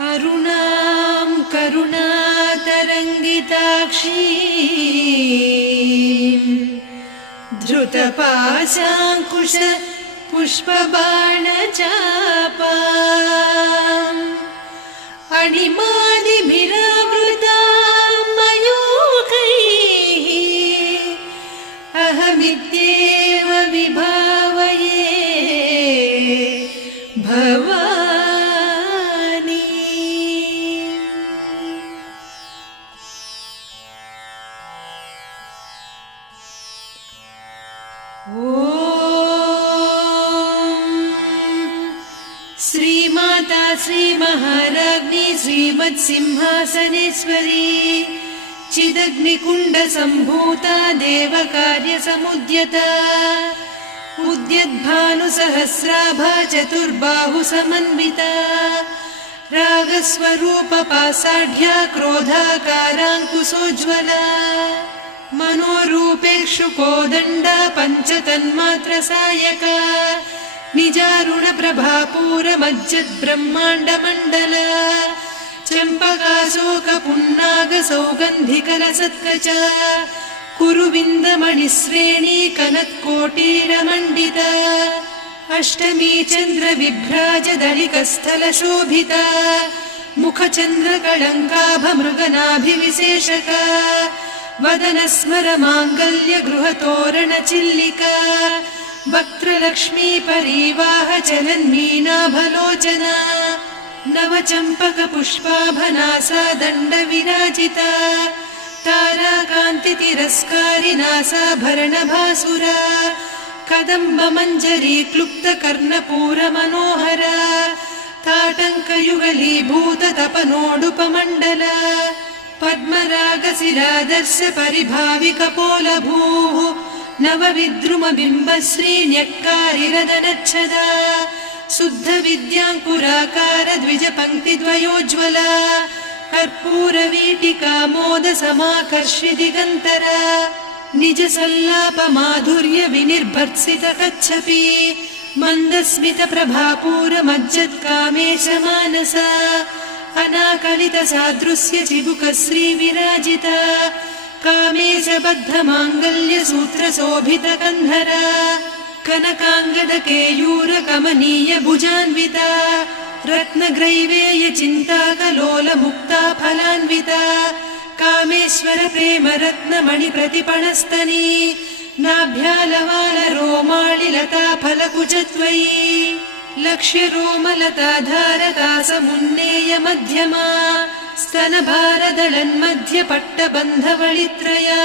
अरुणां करुणातरङ्गिताक्षीं धृतपाशाङ्कुश पुष्पबाणचापाम् अणिमादिभिरावृतां मयूखैः अहमित्येव विभावये भवानी। श्रीमाता श्रीमहाराज्ञी श्रीमत्सिंहासनेश्वरी चिदग्निकुण्डसम्भूता देवकार्यसमुद्यता उद्यद्भानुसहस्राभा चतुर्बाहुसमन्विता रागस्वरूपपासाढ्या क्रोधाकाराङ्कुशोज्ज्वला मनोरूपेक्षुकोदण्डा पञ्चतन्मात्रसायका निजारुणप्रभापूरमज्जद्ब्रह्माण्डमण्डला चम्पकाशोकपुन्नागसौगन्धिकलसत्कचा कुरुविन्दमणिश्रेणी कनत्कोटीरमण्डिता अष्टमी चन्द्रविभ्राजदलिकस्थलशोभिता मुखचन्द्रकळङ्काभमृगनाभिविशेषका वदनस्मरमाङ्गल्यगृहतोरणचिल्लिका वक्त्रलक्ष्मी परीवाहचलन्मीनाभलोचना नवचम्पकपुष्पाभनासा दण्डविराजिता ताराकान्तितिरस्कारिनासाभरणभासुरा कदम्बमञ्जरी क्लुप्तकर्णपूरमनोहरा ताटङ्कयुगलीभूततपनोडुपमण्डला पद्मरागशिरादर्श परिभाविकपोलभूः नवविद्रुमबिम्बश्रीन्यक्कारिरदनच्छदा शुद्धविद्याङ्कुराकार द्विजपङ्क्तिद्वयोज्ज्वला कर्पूरवीटिका मोदसमाकर्षि दिगन्तरा निजसल्लापमाधुर्य विनिर्भर्त्सितकच्छपि मन्दस्मितप्रभापूरमज्जत्कामेशमानसा अनाकलितसादृश्य चिबुकश्रीविराजिता कामेशबद्धमाङ्गल्यसूत्रशोभितकन्धरा कनकाङ्गदकेयूरकमनीय भुजान्विता रत्नग्रैवेयचिन्ताकलोलमुक्ता फलान्विता कामेश्वर प्रेमरत्नमणिप्रतिपणस्तनी नाभ्यालवालरोमाळिलता फलकुचत्वयी लक्ष्यरोमलताधारकासमुन्नेय मध्यमा स्तनभारदळन्मध्यपट्टबन्धवळित्रया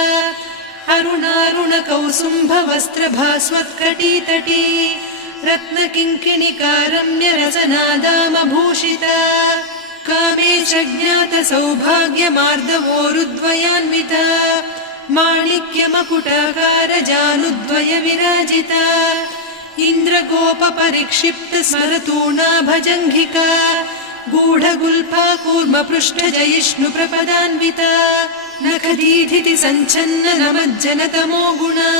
अरुणारुणकौसुम्भवस्त्रभास्वत्कटीतटी रत्नकिङ्किणिकारम्यरसनादामभूषिता कामेशज्ञातसौभाग्यमार्दवोरुद्वयान्विता माणिक्यमकुटाकारजानुद्वय विराजिता इन्द्रगोपपरिक्षिप्तस्मरतूणाभजङ्घिका गूढगुल्फा कूर्मपृष्ठजयिष्णुप्रपदान्विता नखदीधिति सञ्छन्न नमज्जनतमो गुणा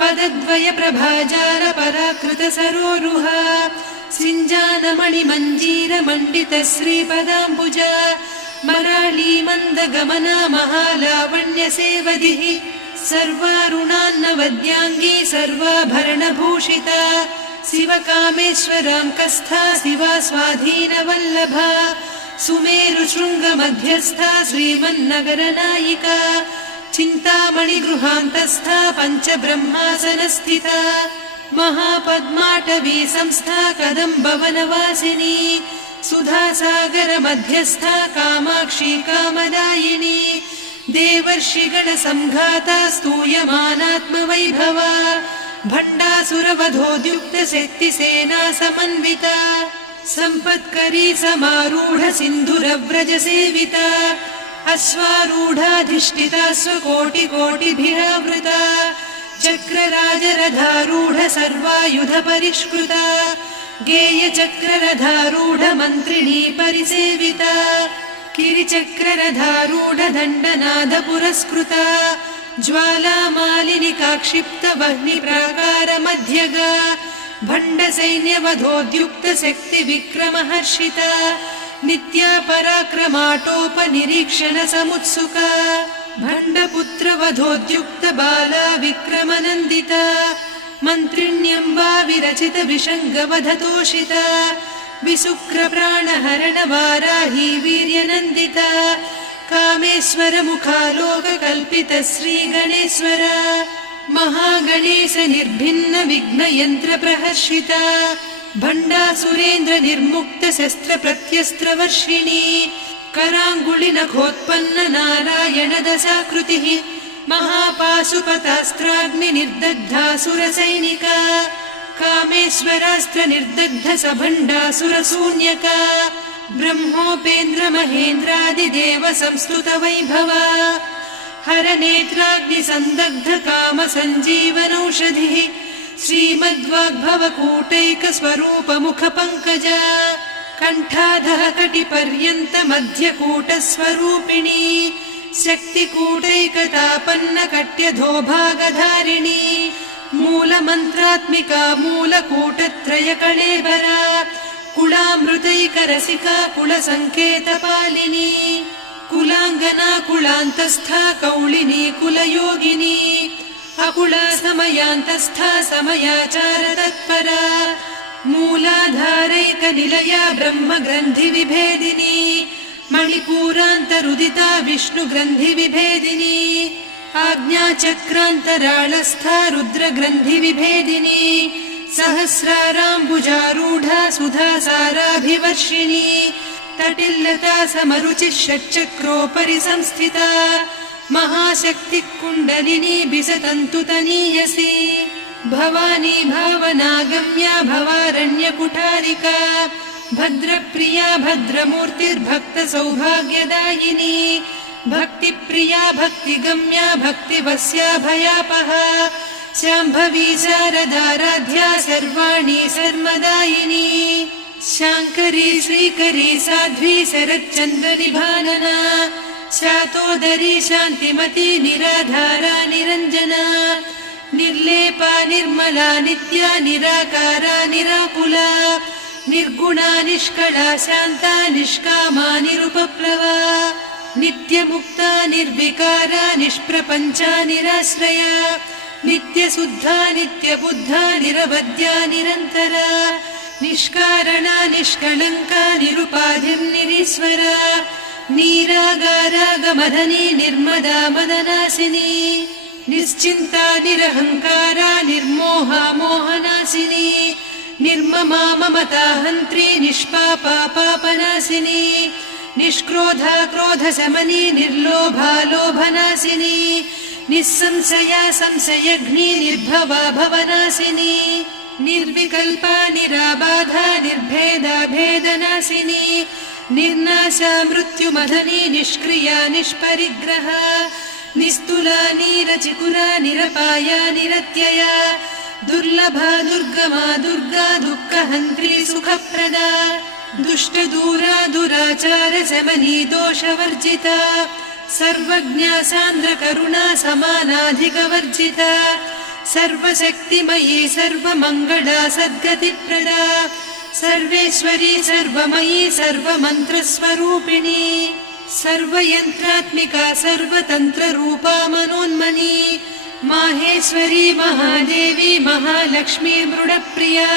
पदद्वयप्रभाजालपराकृतसरोरुहा सिञ्जानमणिमञ्जीरमण्डितश्रीपदाम्बुजा मराळीमन्दगमना महालावण्यसेवधिः सर्वारुणान्नवद्याङ्गी सर्वाभरणभूषिता शिवकामेश्वराङ्कस्था शिवा स्वाधीनवल्लभा सुमेरुशृङ्गमध्यस्था श्रीमन्नगरनायिका चिन्तामणिगृहान्तस्था पञ्चब्रह्मासनस्थिता महापद्माटवी संस्था कदम्बवनवासिनी सुधासागरमध्यस्था कामाक्षी कामदायिनी देवर्षिगणसंघाता स्तूयमानात्मवैभवा भण्डासुरवधोद्युक्तशक्तिसेना समन्विता सम्पत्करी समारूढ सिन्धुरव्रजसेविता अश्वारूढाधिष्ठिता स्वकोटिकोटिभिरावृता चक्रराजरथारूढ सर्वायुधपरिष्कृता गेयचक्ररथारूढ मन्त्रिणी परिसेविता किरिचक्ररथारूढ दण्डनाद पुरस्कृता ज्वालामालिनिकाक्षिप्तवह्निप्राकारमध्यगा भण्डसैन्यवधोद्युक्तशक्तिविक्रमहर्षिता नित्या पराक्रमाटोपनिरीक्षण समुत्सुका भण्डपुत्रवधोद्युक्त बाला विक्रमनन्दिता मन्त्रिण्यम्बा विरचित विषङ्गवधतोषिता विशुक्रप्राणहरणवाराही वीर्यनन्दिता कामेश्वर मुखालोककल्पित श्रीगणेश्वर महागणेश निर्भिन्न विघ्नयन्त्र प्रहर्षिता भण्डासुरेन्द्र निर्मुक्त शस्त्र प्रत्यस्त्रवर्षिणी कराङ्गुलि नखोत्पन्न नारायण दशाकृतिः महापाशुपतास्त्राग्नि निर्दग्धासुरसैनिका कामेश्वरास्त्र निर्दग्ध सभण्डासुरशून्यका ब्रह्मोपेन्द्र महेन्द्रादिदेव संस्तुत वैभवा हरनेत्राग्नि संदग्ध काम सञ्जीवनौषधिः श्रीमद्वाग्भवकूटैक स्वरूप मुख पङ्कजा कण्ठाधः कटिपर्यन्त मध्यकूट स्वरूपिणी शक्तिकूटैकतापन्न कट्यधोभागधारिणी मूलमन्त्रात्मिका मूलकूटत्रय कळेबरा कुलामृतैकरसिका कुलसङ्केतपालिनी कुलाङ्गना कुलान्तस्था कौलिनी कुलयोगिनी अकुला समयान्तस्था समयाचार तत्परा मूलाधारैकनिलया ब्रह्मग्रन्थि विभेदिनी मणिपूरान्तरुदिता विष्णुग्रन्थि विभेदिनी आज्ञाचक्रान्तराळस्था रुद्रग्रन्थि विभेदिनी सहस्राराम्बुजारूढा सुधासाराभिवर्षिणी तटिल्लता समरुचिः षट्चक्रोपरि संस्थिता महाशक्तिः कुण्डलिनी बिसतन्तुतनीयसी भवानी भावनागम्या भवारण्यकुठारिका भद्रप्रिया भद्रमूर्तिर्भक्तसौभाग्यदायिनी भक्तिप्रिया भक्तिगम्या भक्तिवस्या भयापहा शाम्भवी शारदाराध्या सर्वाणि सर्वदायिनी शाङ्करी श्रीकरी साध्वी शरच्चन्द्रनिभानना शातोदरी शान्तिमती निराधारा निरञ्जना निर्लेपा निर्मला नित्या निराकारा निराकुला निर्गुणा निष्कला शान्ता निष्कामा निरुपप्लवा नित्यमुक्ता निर्विकारा निष्प्रपञ्चा निराश्रया नित्यशुद्धा नित्यबुद्धा निरवद्या निरन्तरा निष्कारणा निष्कलङ्का निरुपाधिर्निरीश्वरा नीरागारागमदनी निर्मदा मदनासिनी निश्चिन्ता निरहङ्कारा निर्मोहा मोहनासिनी निर्ममा ममता हन्त्री निष्पापा पापनासिनी निष्क्रोधा क्रोधशमनी निर्लोभा लोभनासिनी निस्संशया संशयघ्नी निर्भवा भवनासिनी निर्विकल्पा निराबाधा निर्भेदा भेदनासिनी निर्नाशा मृत्युमदनी निष्क्रिया निष्परिग्रहा निस्तुला नीरचिकुरा निरपाया निरत्यया दुर्लभा दुर्गमा दुर्गा दुःखहन्त्री सुखप्रदा दुष्टदूरा दुराचार शमनी दोषवर्जिता सर्वज्ञा सान्द्रकरुणा समानाधिकवर्जिता सर्वशक्तिमयी सर्वमङ्गला सद्गतिप्रदा सर्वेश्वरी सर्वमयी सर्वमन्त्रस्वरूपिणी सर्वयन्त्रात्मिका सर्वतन्त्ररूपा मनोन्मनी माहेश्वरी महादेवी महालक्ष्मी मृडप्रिया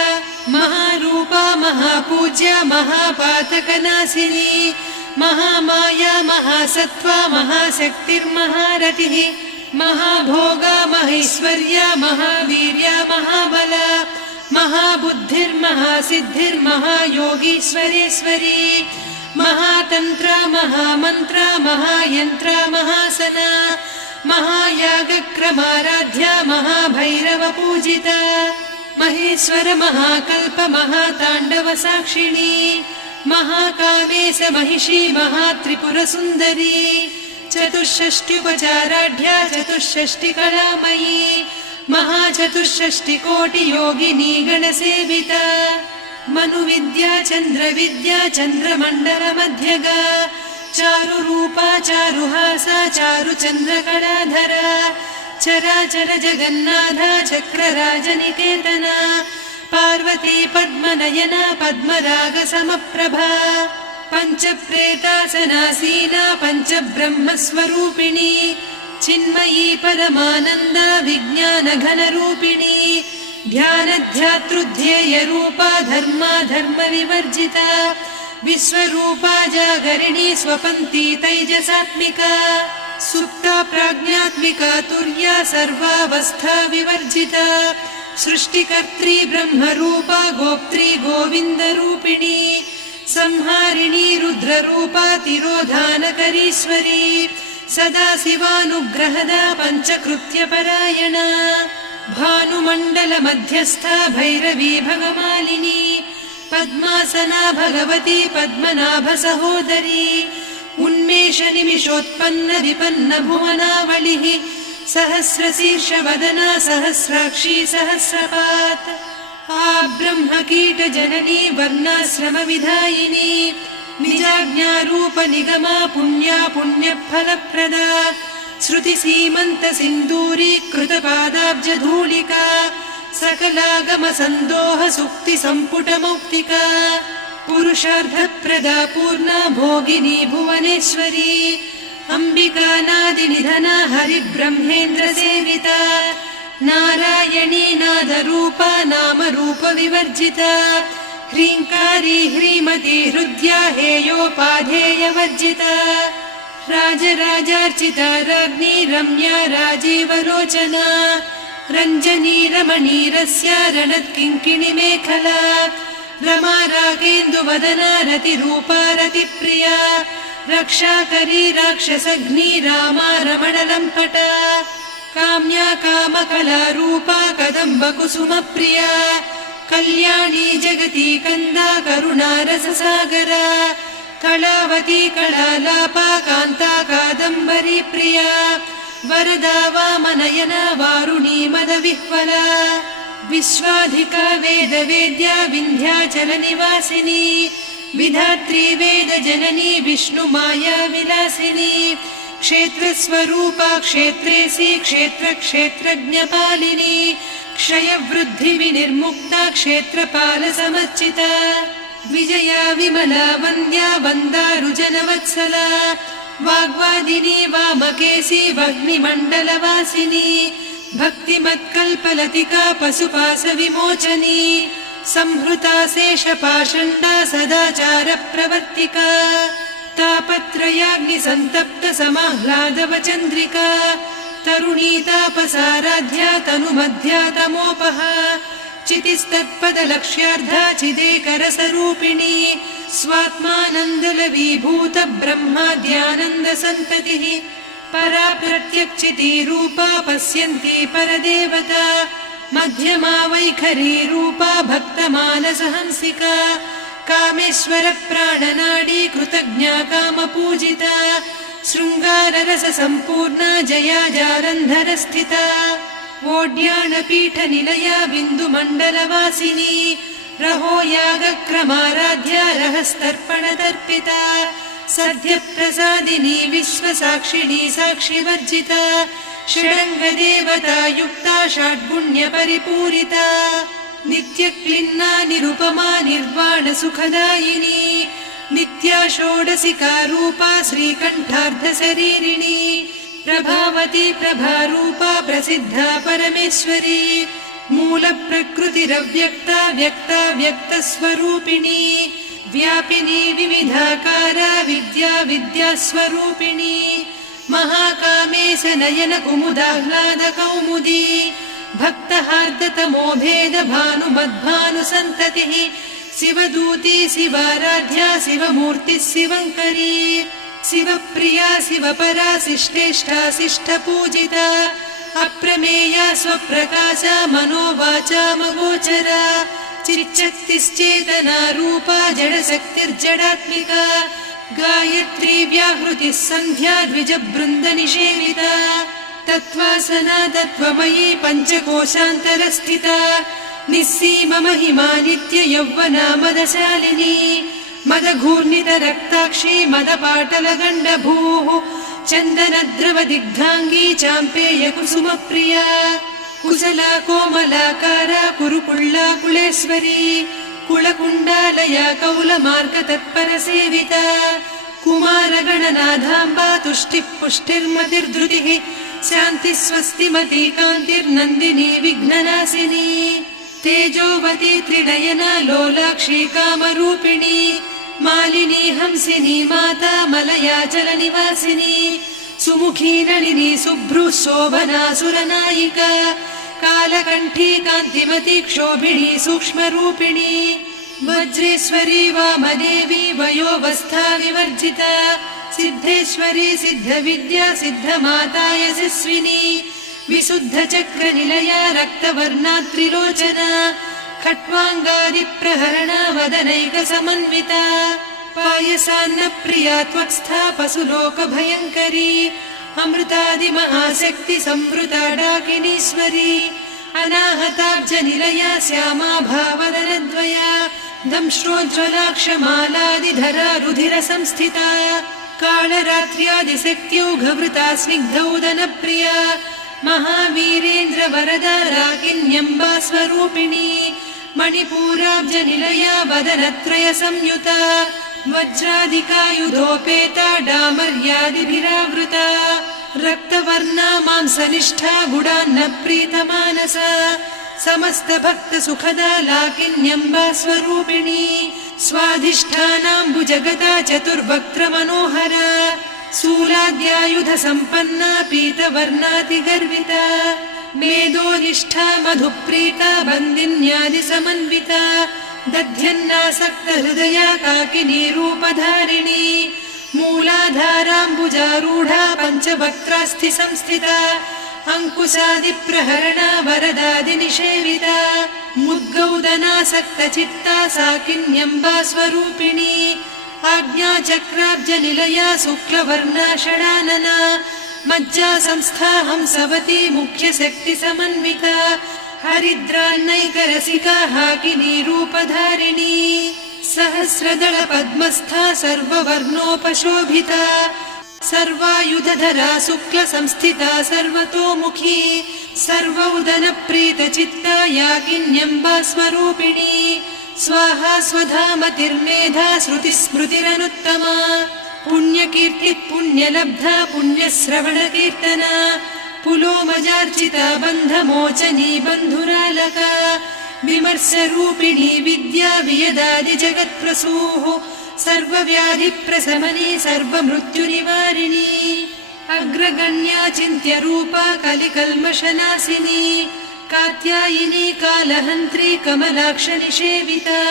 महारूपा महापूज्या महापातकनाशिनी महामाया महासत्त्वा महाशक्तिर्महारतिः महाभोगा महेश्वर्या महावीर्या महाबला महाबुद्धिर्महासिद्धिर्महायोगीश्वरेश्वरी महातन्त्रा महामन्त्रा महायन्त्रा महासना महायागक्रमाराध्या महाभैरवपूजिता महेश्वर महाकल्प महाताण्डव साक्षिणी महाकामेश महिषी महात्रिपुरसुन्दरी चतुष्षष्ट्युपचाराढ्या चतुष्षष्टिकलामयी महाचतुष्षष्टिकोटियोगिनी गणसेविता मनुविद्या चन्द्रविद्या चन्द्रमण्डलमध्यगा चारुरूपा चारुहासा चारुचन्द्रकलाधरा चराचर जगन्नाथा चक्रराजनिकेतना पार्वती पद्मनयना पद्मरागसमप्रभा पञ्चप्रेतासनासीना पञ्चब्रह्मस्वरूपिणी चिन्मयी परमानन्दा विज्ञानघनरूपिणी ध्यानध्यातृध्येयरूपा धर्मा धर्मविवर्जिता विश्वरूपा जागरिणी स्वपन्ती तैजसात्मिका सुप्ता प्राज्ञात्मिका तुर्या सर्वावस्था विवर्जिता सृष्टिकर्त्री ब्रह्मरूपा गोप्त्री गोविन्दरूपिणी संहारिणी रुद्ररूपा तिरोधानकरीश्वरी सदाशिवानुग्रहदा पञ्चकृत्यपरायणा भानुमण्डलमध्यस्था भैरवी भगमालिनी पद्मासना भगवती पद्मनाभसहोदरी उन्मेषनिमिषोत्पन्न विपन्न भुवनावलिः सहस्रशीर्षवदना सहस्राक्षी सहस्रपात् ब्रह्मकीटजननी वर्णाश्रमविधायिनी निजाज्ञारूपनिगमा पुण्या पुण्यफलप्रदा श्रुतिसीमन्तसिन्दूरीकृतपादाब्जधूलिका सकलागमसन्दोहसुक्तिसम्पुटमौक्तिका पुरुषार्थप्रदा पूर्णा भोगिनी भुवनेश्वरी अम्बिकानादिनिधना हरिब्रह्मेन्द्रसेविता नारायणी नादरूपा नामरूपविवर्जिता ह्रीङ्कारी ह्रीमती हृद्या हेयोपाधेयवर्जिता राजराजार्चिता राज्ञी रम्या राजीवलोचना रञ्जनी रमणीरस्या रणत्किङ्किणिमेखला रमा रागेन्दुवदना रतिरूपा रतिप्रिया रक्षाकरी राक्षसघ्नी रामा रमणलम्पटा काम्या कामकलारूपा कदम्बकुसुमप्रिया कल्याणी जगती कन्दा करुणारससागरा कलावती कलालापा कान्ता कादम्बरी प्रिया वरदा वामनयना वारुणी मदविह्वला विश्वाधिका वेदवेद्या विन्ध्याचलनिवासिनी विधात्री वेदजननी विष्णुमाया विलासिनी क्षेत्रस्वरूपा क्षेत्रेसी क्षेत्रक्षेत्रज्ञपालिनी क्षयवृद्धिविनिर्मुक्ता क्षेत्रपालसमर्चिता विजया विमला वन्द्या वन्दारुजनवत्सला वाग्वादिनी वामकेशी वह्निमण्डलवासिनी भक्तिमत्कल्पलतिका पशुपाशविमोचनी संहृता शेषपाषण्डा सदाचारप्रवर्तिका तापत्रयाग्निसन्तप्त समाह्लादवचन्द्रिका तरुणी तापसाराध्या तनुमध्या तमोपहा चितिस्तत्पदलक्ष्यार्धा चिदेकरसरूपिणी स्वात्मानन्दलवीभूत ब्रह्माद्यानन्दसन्ततिः परा प्रत्यक्षितीरूपा पश्यन्ती परदेवता मध्यमा वैखरी रूपा भक्तमानसहंसिका कामेश्वर प्राणनाडी कृतज्ञा कामपूजिता शृङ्गाररस सम्पूर्णा जया जालन्धरस्थिता वोड्याणपीठनिलया बिन्दुमण्डलवासिनी रहो यागक्रमाराध्या रहस्तर्पणतर्पिता सद्यप्रसादिनी विश्वसाक्षिणी साक्षिवर्जिता षडङ्गदेवता युक्ता षड्गुण्यपरिपूरिता नित्यक्लिन्ना निरुपमा निर्वाणसुखदायिनी नित्या षोडशिका रूपा श्रीकण्ठार्धशरीरिणी प्रभावती प्रभारूपा प्रसिद्धा परमेश्वरी मूलप्रकृतिरव्यक्ता व्यक्ता व्यक्तस्वरूपिणी व्यापिनी विविधाकारा विद्या विद्यास्वरूपिणी महाकामेश नयन कुमुदाह्लाद कौमुदी भक्तहार्दतमो भेद भानुमद्भानुसन्ततिः शिवदूती शिवाराध्या शिवमूर्तिः शिवङ्करी शिवप्रिया शिवपरा शिष्टेष्टा शिष्टपूजिता अप्रमेया स्वप्रकाशा मनोवाचामगोचरा चिच्चक्तिश्चेतना रूपा जडशक्तिर्जडात्मिका गायत्री व्याहृतिः सन्ध्या द्विजबृन्दनिषेविता तत्त्वासना तत्त्वमयी पञ्चकोशान्तरस्थिता निस्सीम महिमा नित्ययौवना मदशालिनी मदघूर्णितरक्ताक्षी मदपाटलगण्डभूः चन्दनद्रवदिग्धाङ्गी चाम्पेयकुसुमप्रिया कुशला कोमलाकारा कुरुकुळ्ळा कुलेश्वरी कुलकुण्डालया कौलमार्गतत्परसेविता कुमारगणनाथाम्बा तुष्टिः पुष्टिर्मतिर्धृतिः शान्तिः स्वस्तिमती कान्तिर्नन्दिनी विघ्ननाशिनी तेजोवती त्रिनयना लोलाक्षी कामरूपिणी मालिनी हंसिनी माता मलया जलनिवासिनी सुमुखी नलिनी शुभ्रुः शोभना सुरनायिका कालकण्ठी कान्तिमती क्षोभिणी सूक्ष्मरूपिणी वज्रेश्वरी वामदेवी वयोवस्था विवर्जिता सिद्धेश्वरी सिद्धविद्या सिद्धमाता यशस्विनी विशुद्धचक्रनिलया रक्तवर्णा त्रिलोचना खट्वाङ्गादिप्रहरणा वदनैकसमन्विता पायसान्नप्रिया त्वक्स्था पशुलोकभयङ्करी अमृतादिमहाशक्ति संवृता डाकिनीश्वरी अनाहताब्जनिलया श्यामा भावदनद्वया दंश्रोज्ज्वलाक्षमालादिधरा रुधिरसंस्थिता कालरात्र्यादिशक्त्यौघवृता स्निग्धौदनप्रिया महावीरेन्द्रवरदा राकिन्यम्बा स्वरूपिणी मणिपूराब्जनिलया वदनत्रयसंयुता वज्रादिकायुधोपेता डामर्यादिभिरावृता रक्तवर्णा मांसनिष्ठा गुडान्नप्रीतमानसा समस्तभक्तसुखदा लाकिन्यम्बा स्वरूपिणी स्वाधिष्ठानाम्बुजगता चतुर्वक्त्रमनोहरा शूलाद्यायुधसम्पन्ना पीतवर्णातिगर्विता मेदोनिष्ठा मधुप्रीता बन्दिन्यादिसमन्विता दध्यन्नासक्तहृदया काकिनी रूपधारिणी मूलाधाराम्बुजारूढा पञ्चवक्त्रास्थिसंस्थिता अङ्कुशादिप्रहरणा वरदादिनिषेविता मुद्गौदनासक्तचित्ता साकिन्यम्बा स्वरूपिणी आज्ञाचक्राब्जनिलया शुक्लवर्णा षडानना मज्जा संस्था हंसवती मुख्यशक्तिसमन्विता हरिद्रान्नैकरसिका हाकिनी रूपधारिणी सहस्रदल पद्मस्था सर्ववर्णोपशोभिता सर्वायुधधरा शुक्लसंस्थिता सर्वतोमुखी सर्वौदनप्रीतचित्ता याकिन्यम्बा स्वरूपिणी स्वाहा स्वधामतिर्मेधा श्रुतिस्मृतिरनुत्तमा पुण्यकीर्तिः पुण्यलब्धा पुण्यश्रवणकीर्तना पुलोमजार्चिता बन्धमोचनी बन्धुरालका विमर्शरूपिणी विद्या वियदादिजगत्प्रसूः सर्वव्याधिप्रशमनी सर्वमृत्युनिवारिणी अग्रगण्या चिन्त्यरूपा कलिकल्मषनाशिनी कात्यायिनी कालहन्त्री कमलाक्षनिषेविता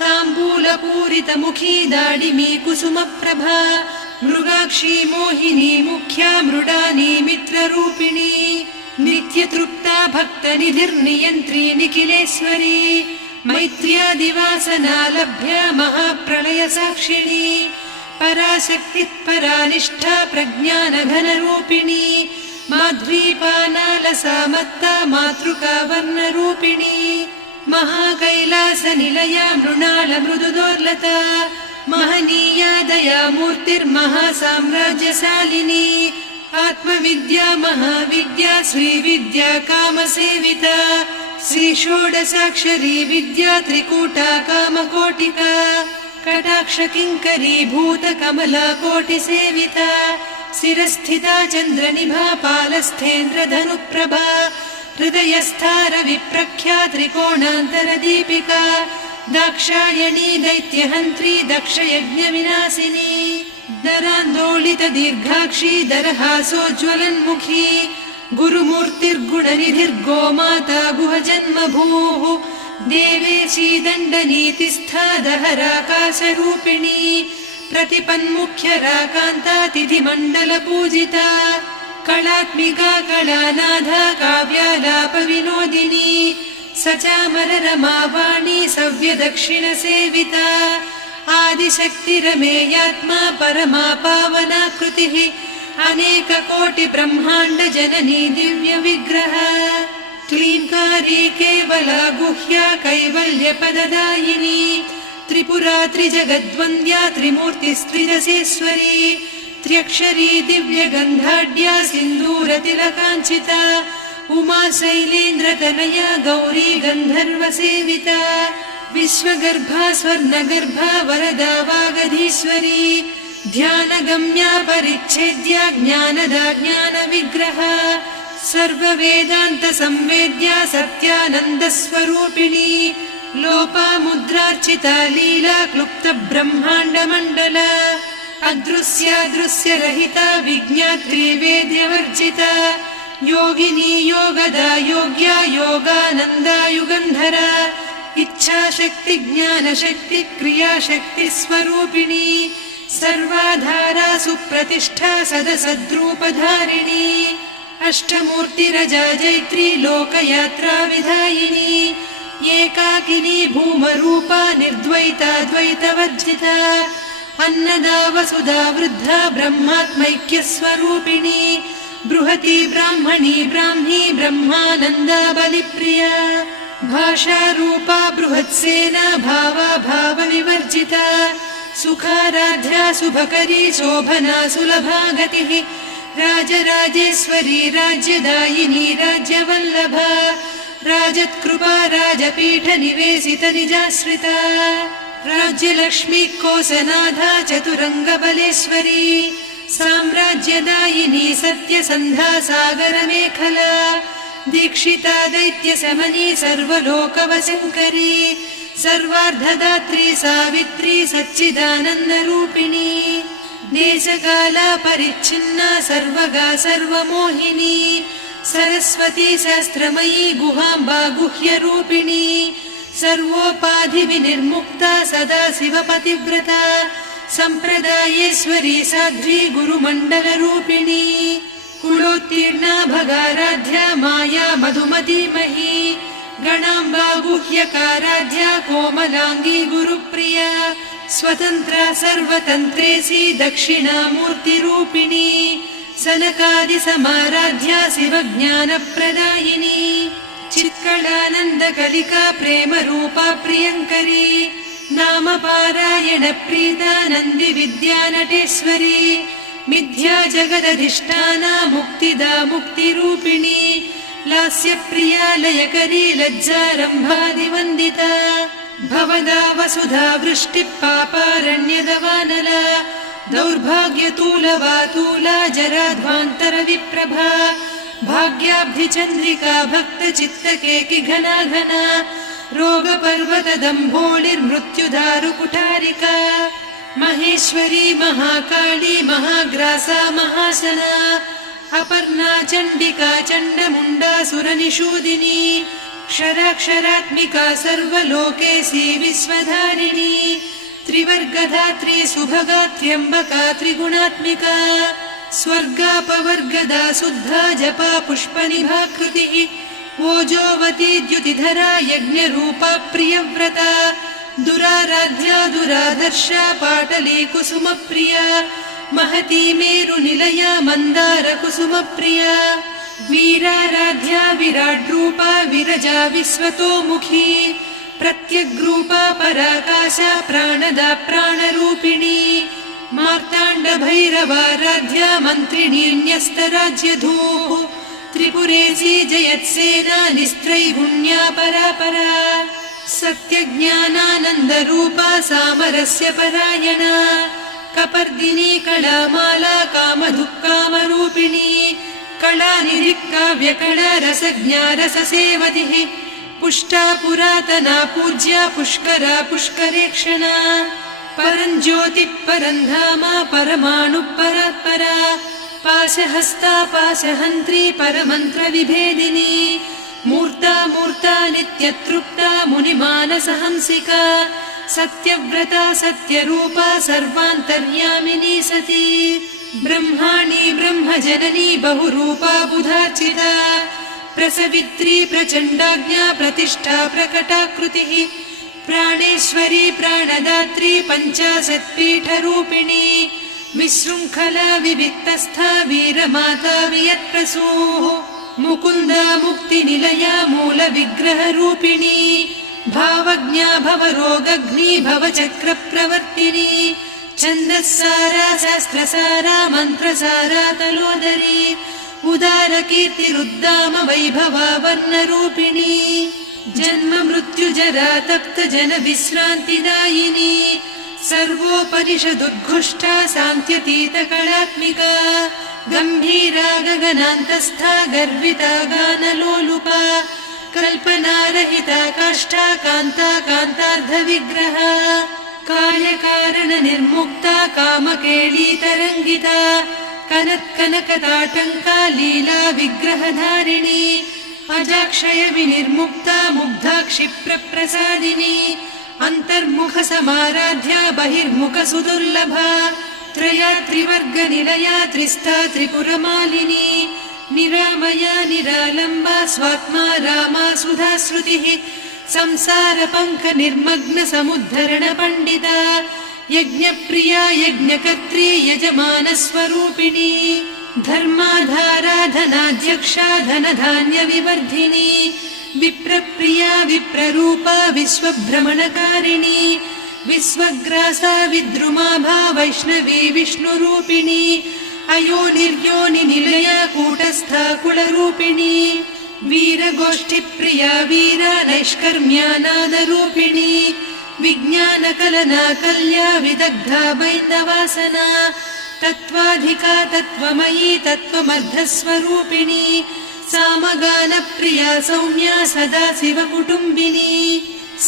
ताम्बूलपूरितमुखी दाडिमी कुसुमप्रभा मृगाक्षी मोहिनी मुख्या मृडानी मित्ररूपिणी नित्यतृप्ता भक्तनिधिर्नियन्त्री निखिलेश्वरी मैत्र्यादिवासना लभ्या महाप्रलयसाक्षिणी पराशक्तिः परानिष्ठा प्रज्ञानघनरूपिणी माध्वीपानालसामत्ता मातृका वर्णरूपिणी महाकैलासनिलया मृणालमृदुदोर्लता महनीया दया मूर्तिर्महासाम्राज्यशालिनी आत्मविद्या महाविद्या श्रीविद्या कामसेविता श्रीषोडशाक्षरी विद्या त्रिकूटा कामकोटिका कटाक्षकिङ्करी भूतकमला कोटिसेविता शिरस्थिता चन्द्रनिभा पालस्थेन्द्रधनुप्रभा हृदयस्था रविप्रख्या त्रिकोणान्तरदीपिका दाक्षायणी दैत्यहन्त्री दक्षयज्ञविनाशिनी दरान्दोलितदीर्घाक्षी दरहासोज्ज्वलन्मुखी गुरुमूर्तिर्गुणनिधिर्गोमाता गुहजन्मभूः देवेशी दण्डनीतिस्था दहराकाशरूपिणी प्रतिपन्मुख्यराकान्ता तिथिमण्डलपूजिता कलात्मिका कलानाथा काव्यालापविनोदिनी सचामररमावाणी सव्यदक्षिणसेविता आदिशक्तिरमेयात्मा परमा पावनाकृतिः अनेककोटिब्रह्माण्डजननी दिव्यविग्रह क्लीङ्कारी केवला गुह्या कैवल्यपददायिनी त्रिपुरा त्रिजगद्वन्द्या त्रिमूर्तिस्त्रिदशेश्वरी त्र्यक्षरी दिव्यगन्धाढ्या सिन्दूरतिलकाञ्चिता उमा शैलेन्द्रतनया गौरी गन्धर्वसेविता विश्वगर्भा स्वर्णगर्भा वरदा वागधीश्वरी ध्यानगम्या परिच्छेद्या ज्ञानदा ज्ञानविग्रहा सर्ववेदान्त संवेद्या सत्यानन्दस्वरूपिणी लोपामुद्रार्चिता लीला क्लुप्त ब्रह्माण्डमण्डला अदृश्यादृश्यरहिता विज्ञात्री वेद्यवर्जिता योगिनी योगदा योग्या योगानन्दा युगन्धरा इच्छाशक्ति ज्ञानशक्ति क्रियाशक्ति स्वरूपिणी सर्वाधारा सुप्रतिष्ठा सदसद्रूपधारिणी अष्टमूर्तिरजा जैत्री लोकयात्रा विधायिनी एकाकिनी भूमरूपा निर्द्वैता द्वैतवर्जिता अन्नदा वसुधा वृद्धा ब्रह्मात्मैक्यस्वरूपिणी बृहती ब्राह्मणी ब्राह्मी ब्रह्मानन्दा बलिप्रिया भाषारूपा बृहत्सेना भावा भावविवर्जिता सुखाराध्या शुभकरी शोभना सुलभा गतिः राजराजेश्वरी राज्यदायिनी राज्यवल्लभा राजत्कृपा राजपीठ निवेशित निजाश्रिता राज्यलक्ष्मी कोसनाधा चतुरङ्गबलेश्वरी साम्राज्यदायिनी सत्यसन्धा सागरमेखला दीक्षिता दैत्यशमनी सर्वलोकवशङ्करी सर्वार्धदात्री सावित्री सच्चिदानन्दरूपिणी देशकाला परिच्छिन्ना सर्वगा सर्वमोहिनी सरस्वती शास्त्रमयी गुहाम्बा गुह्यरूपिणी सर्वोपाधिविनिर्मुक्ता सदा शिवपतिव्रता सम्प्रदायेश्वरी साध्वी गुरुमण्डलरूपिणी कुलोत्तीर्णा भगाराध्या माया मधुमतीमही गणाम्बा गुह्यकाराध्या कोमलाङ्गी गुरुप्रिया स्वतन्त्रा सर्वतन्त्रेसी दक्षिणामूर्तिरूपिणी सनकादिसमाराध्या शिवज्ञानप्रदायिनी चित्कलानन्दकलिका प्रेमरूपा प्रियङ्करी नामपारायणप्रीता नन्दिविद्यानटेश्वरी मिथ्या जगदधिष्ठाना मुक्तिदा मुक्तिरूपिणी लास्यप्रिया लयकरी लज्जारम्भादिवन्दिता भवदा वसुधा वृष्टिः पापारण्यदवानला दौर्भाग्यतूलवातूला जराध्वान्तरविप्रभा भाग्याब्धिचन्द्रिका भक्तचित्तकेकि घना घना रोगपर्वतदम्भोलिर्मृत्युदारुकुठारिका महेश्वरी महाकाली महाग्रासा महाशना अपर्णा चण्डिका चण्डमुण्डा सुरनिषूदिनी क्षराक्षरात्मिका सर्वलोकेशी विश्वधारिणी त्रिवर्गधात्री सुभगा त्र्यम्बका त्रिगुणात्मिका स्वर्गापवर्गदा शुद्धा जपा पुष्पनिभाकृतिः ओजोवती द्युतिधरा यज्ञरूपा प्रियव्रता दुराराध्या दुरादर्शा पाटली कुसुमप्रिया महती मेरुनिलया मन्दारकुसुमप्रिया वीराराध्या विराड्रूपा विरजा विश्वतोमुखी प्रत्यग्रूपा पराकाशा प्राणदा प्राणरूपिणी मार्ताण्डभैरवाराध्या मन्त्रिणी न्यस्तराज्यधूः त्रिपुरेशी जयत्सेना निस्त्रैगुण्या परापरा सत्यज्ञानानन्दरूपा सामरस्य परायणा कपर्दिनी कलामाला कामधुक्कामरूपिणी कलानिधिकाव्यकला रसज्ञा रससेवतिः पुष्टा पुरातना पूज्या पुष्करा पुष्करेक्षणा परञ्ज्योतिः परन्धामा परमाणुः परात्परा पाशहस्ता पाशहन्त्री परमन्त्रविभेदिनी मूर्ता मूर्ता नित्यतृप्ता मुनिमानसहंसिका सत्यव्रता सत्यरूपा सर्वान्तर्यामिनी सती ब्रह्माणी ब्रह्मजननी बहुरूपा बुधार्चिता प्रसवित्री प्रचण्डाज्ञा प्रतिष्ठा प्रकटाकृतिः प्राणेश्वरी प्राणदात्री पञ्चाशत्पीठरूपिणी विशृङ्खला विविक्तस्था वीरमाता वियत्प्रसूः मुकुन्दा मुक्तिनिलया मूलविग्रहरूपिणी भावज्ञा भवरोगग्नी भवचक्रप्रवर्तिनी छन्दस्सारा शास्त्रसारा मन्त्रसारा तलोदरी उदारकीर्तिरुद्दाम वैभवा वर्णरूपिणी जन्म मृत्यु जरा तप्त जन विश्रान्तिदायिनी सर्वोपनिषदुद्घुष्टा सान्त्यतीत कलात्मिका गम्भीरा गगनान्तस्था गर्विता गानलोलुपा कल्पनारहिता काष्ठा कान्ता कान्तार्धविग्रह कार्यकारण निर्मुक्ता कामकेली तरङ्गिता कनत्कनकताटङ्का लीला विग्रहधारिणी अजाक्षय विनिर्मुक्ता मुग्धा क्षिप्रप्रसादिनी अन्तर्मुख समाराध्या बहिर्मुख सुदुर्लभा त्रया त्रिवर्ग निलया त्रिस्था त्रिपुरमालिनी निरामया निरालम्बा स्वात्मा रामा सुधा श्रुतिः संसार पङ्क निर्मग्न समुद्धरण पण्डिता यज्ञप्रिया यज्ञकर्त्री यजमान स्वरूपिणी धर्माधाराधनाध्यक्षा धनधान्य विवर्धिनी विप्रप्रिया विप्ररूपा विश्वभ्रमणकारिणी विश्वग्रासा विद्रुमाभा वैष्णवी विष्णुरूपिणी अयोनिर्योनि निलया कूटस्था कुलरूपिणी वीरगोष्ठिप्रिया वीरा नैष्कर्म्यानादरूपिणी विज्ञानकलना कल्या विदग्धा बैन्दवासना तत्त्वाधिका तत्त्वमयी तत्त्वमर्धस्वरूपिणी सामगानप्रिया सौम्या सदा शिवकुटुम्बिनी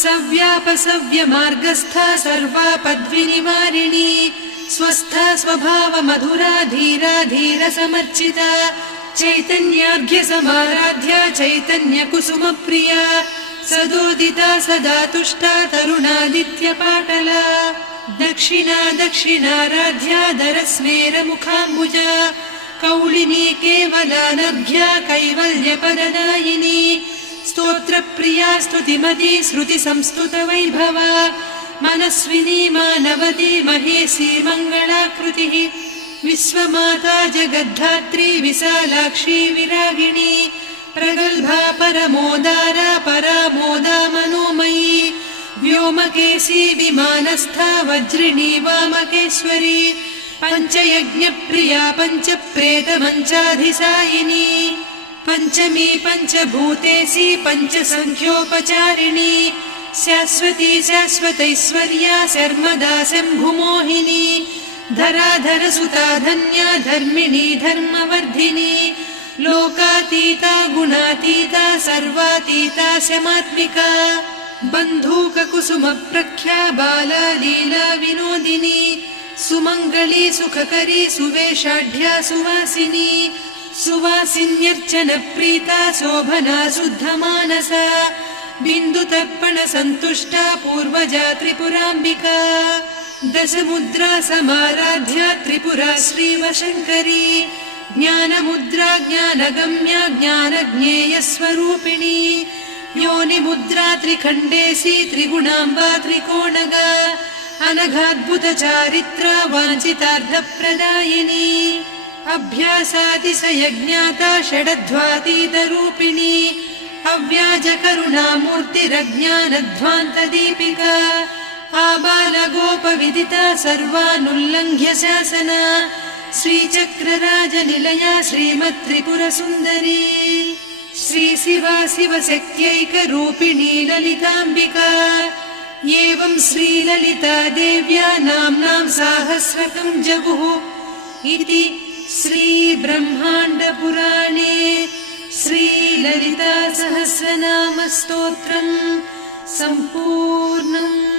सव्यापसव्यमार्गस्था सर्वापद्विनिवारिणी स्वस्था स्वभाव मधुरा धीरा धीर समर्चिता चैतन्यार्घ्य समाराध्या चैतन्य कुसुम प्रिया सदोदिता सदा तुष्टा तरुणादित्य पाटला दक्षिणा दक्षिणाराध्या दरस्मेर मुखाम्बुजा कौलिनी केवलानर्घ्या कैवल्यपददायिनी स्तोत्रप्रिया स्तुतिमती श्रुति संस्तुत वैभवा मनस्विनी मानवती महेशी मङ्गलाकृतिः विश्वमाता जगद्धात्री विशालाक्षी विरागिणी प्रगल्भा परमोदारा परामोदा मनोमयी व्योमकेशी विमानस्था वज्रिणी वामकेश्वरी पञ्चयज्ञप्रिया पञ्चप्रेतमञ्चाधिसायिनी पञ्चमी पञ्चभूतेशी पञ्चसङ्ख्योपचारिणी शाश्वती शाश्वतैश्वर्या शर्मदा शम्भुमोहिनी धराधरसुता धन्या धर्मिणी धर्मवर्धिनी लोकातीता गुणातीता सर्वातीता शमात्मिका बन्धूककुसुमप्रख्या बाला लीला विनोदिनी सुमङ्गली सुखकरी सुवेशाढ्या सुवासिनी सुवासिन्यर्चनप्रीता शोभना शुद्धमानसा बिन्दुतर्पण सन्तुष्टा पूर्वजा त्रिपुराम्बिका दशमुद्रा समाराध्या त्रिपुरा श्रीवशङ्करी ज्ञानमुद्रा ज्ञानगम्या ज्ञानज्ञेयस्वरूपिणी योनिमुद्रा त्रिखण्डेशी त्रिगुणाम्बा त्रिकोणगा अनघाद्भुत चारित्रा वाञ्छितार्थप्रदायिनी अभ्यासातिशयज्ञाता षडध्वातीतरूपिणी अव्याजकरुणामूर्तिरज्ञानध्वान्तदीपिका आबालगोपविदिता सर्वानुल्लङ्घ्य शासना श्रीचक्रराजनिलया श्रीमत्त्रिपुरसुन्दरी श्रीशिवा शिवशक्त्यैकरूपिणी ललिताम्बिका एवं श्रीललिता देव्या नाम्नां साहस्रकं जगुः इति श्रीब्रह्माण्डपुराणे श्रीललिता सहस्रनामस्तोत्रम् सम्पूर्णम्।